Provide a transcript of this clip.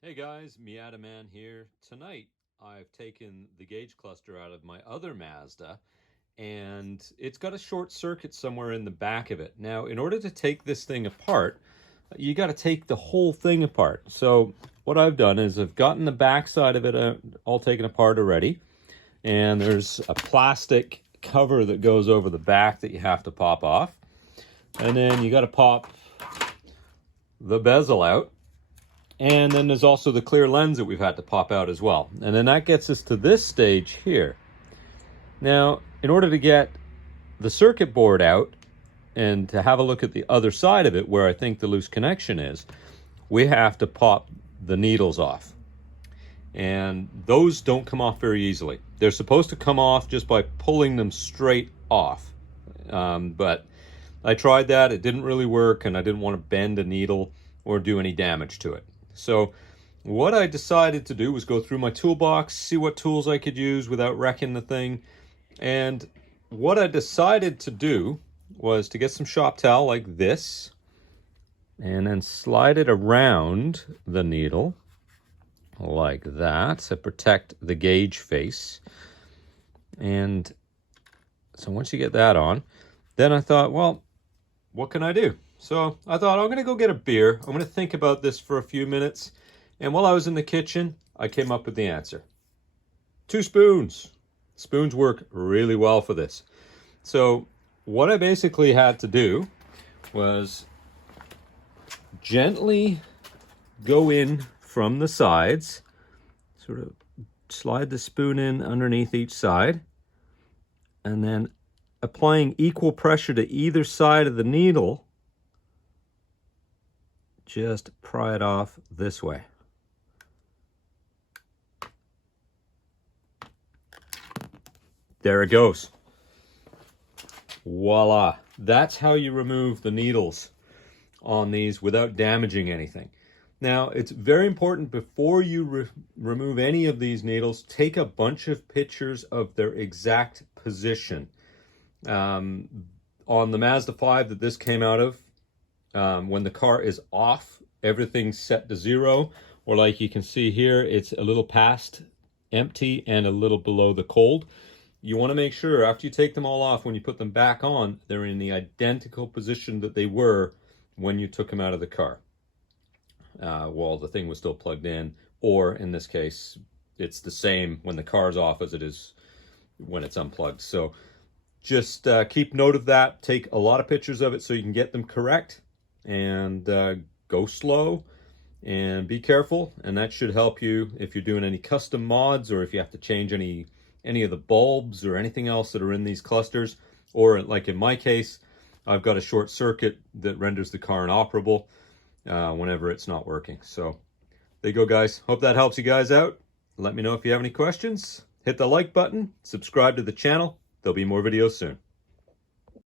Hey guys, Man here. Tonight I've taken the gauge cluster out of my other Mazda and it's got a short circuit somewhere in the back of it. Now, in order to take this thing apart, you got to take the whole thing apart. So what I've done is I've gotten the back side of it all taken apart already, and there's a plastic cover that goes over the back that you have to pop off. And then you got to pop the bezel out. And then there's also the clear lens that we've had to pop out as well. And then that gets us to this stage here. Now, in order to get the circuit board out and to have a look at the other side of it where I think the loose connection is, we have to pop the needles off. And those don't come off very easily. They're supposed to come off just by pulling them straight off. But I tried that, it didn't really work, and I didn't want to bend a needle or do any damage to it. So what I decided to do was go through my toolbox, see what tools I could use without wrecking the thing. And what I decided to do was to get some shop towel like this and then slide it around the needle like that to protect the gauge face. And so once you get that on, then I thought, well, what can I do? So I thought, I'm going to go get a beer. I'm going to think about this for a few minutes. And while I was in the kitchen, I came up with the answer. 2 spoons. Spoons work really well for this. So what I basically had to do was gently go in from the sides, sort of slide the spoon in underneath each side, and then applying equal pressure to either side of the needle, just pry it off this way. There it goes. Voila. That's how you remove the needles on these without damaging anything. Now, it's very important before you remove any of these needles, take a bunch of pictures of their exact position. On the Mazda 5 that this came out of, when the car is off, everything's set to 0, or like you can see here, it's a little past empty and a little below the cold. You want to make sure after you take them all off, when you put them back on, they're in the identical position that they were when you took them out of the car, while the thing was still plugged in, or in this case, it's the same when the car's off as it is when it's unplugged. So just keep note of that. Take a lot of pictures of it so you can get them correct, and go slow and be careful. And that should help you if you're doing any custom mods, or if you have to change any of the bulbs or anything else that are in these clusters. Or like in my case, I've got a short circuit that renders the car inoperable whenever it's not working. So there you go, guys. Hope that helps you guys out. Let me know if you have any questions. Hit the like button, subscribe to the channel. There'll be more videos soon.